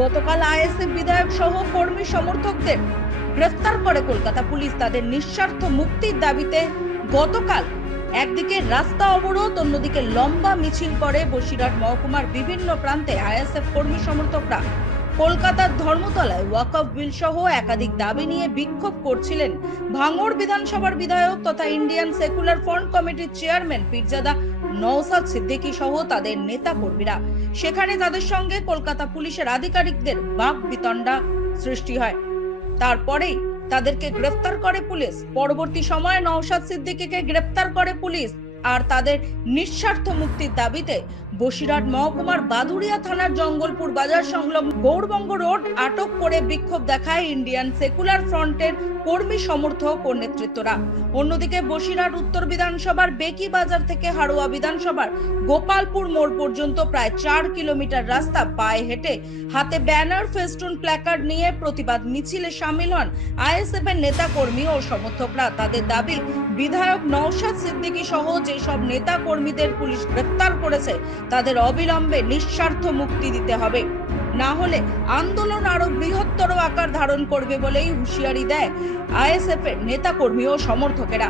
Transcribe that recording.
গতকাল আইএসএফ বিধায়ক সহ কর্মী সমর্থকদের গ্রেফতার করে কলকাতা পুলিশ। তাদের নিঃস্বার্থ মুক্তির দাবিতে গতকাল একদিকে রাস্তা অবরোধ, অন্যদিকে লম্বা মিছিল করে বসিরহাট মহকুমার বিভিন্ন প্রান্তে আইএসএফ কর্মী সমর্থকরা। কলকাতার ধর্মতলায় ওয়াকফ বিল সহ একাধিক দাবি নিয়ে বিক্ষোভ করছিলেন ভাঙড় বিধানসভার বিধায়ক তথা ইন্ডিয়ান সেকুলার ফ্রন্ট কমিটির চেয়ারম্যান পীরজাদা নওশাদ সিদ্দিকী সহ তাদের নেতা কর্মীরা। সেখানে তাদের সঙ্গে কলকাতা পুলিশের আধিকারিকদের বাকবিতণ্ডা সৃষ্টি হয়। তারপরেই তাদেরকে গ্রেফতার করে পুলিশ। পরবর্তী সময়ে নওশাদ সিদ্দিকীকে গ্রেফতার করে পুলিশ আর তাদের নিঃস্বার্থ মুক্তির দাবিতে বসিরহাট মহকুমার বাদুড়িয়া থানার জঙ্গলপুর বাজার সংলগ্ন গৌরবঙ্গ রোড আটক করে বিক্ষোভ দেখায় ইন্ডিয়ান সেকুলার ফ্রন্টের কর্মী সমর্থক ও নেতৃত্বরা। অন্যদিকে বসিরহাট উত্তর বিধানসভার বেকি বাজার থেকে হাড়োয়া বিধানসভার গোপালপুর মোড় পর্যন্ত প্রায় 4 কিলোমিটার রাস্তা পায়ে হেঁটে হাতে ব্যানার, ফেস্টুন, প্ল্যাকার্ড নিয়ে প্রতিবাদ মিছিলে সামিল হন আইএসএফ এর নেতা কর্মী ও সমর্থকরা। তাদের দাবি, বিধায়ক নওশাদ সিদ্দিকী সহ যেসব নেতা কর্মীদের পুলিশ গ্রেফতার করেছে তাদের অবিলম্বে নিঃস্বার্থ মুক্তি দিতে হবে, না হলে আন্দোলন আরো বৃহত্তর আকার ধারণ করবে বলেই হুঁশিয়ারি দেয় আইএসএফ এর নেতা কর্মী ও সমর্থকেরা।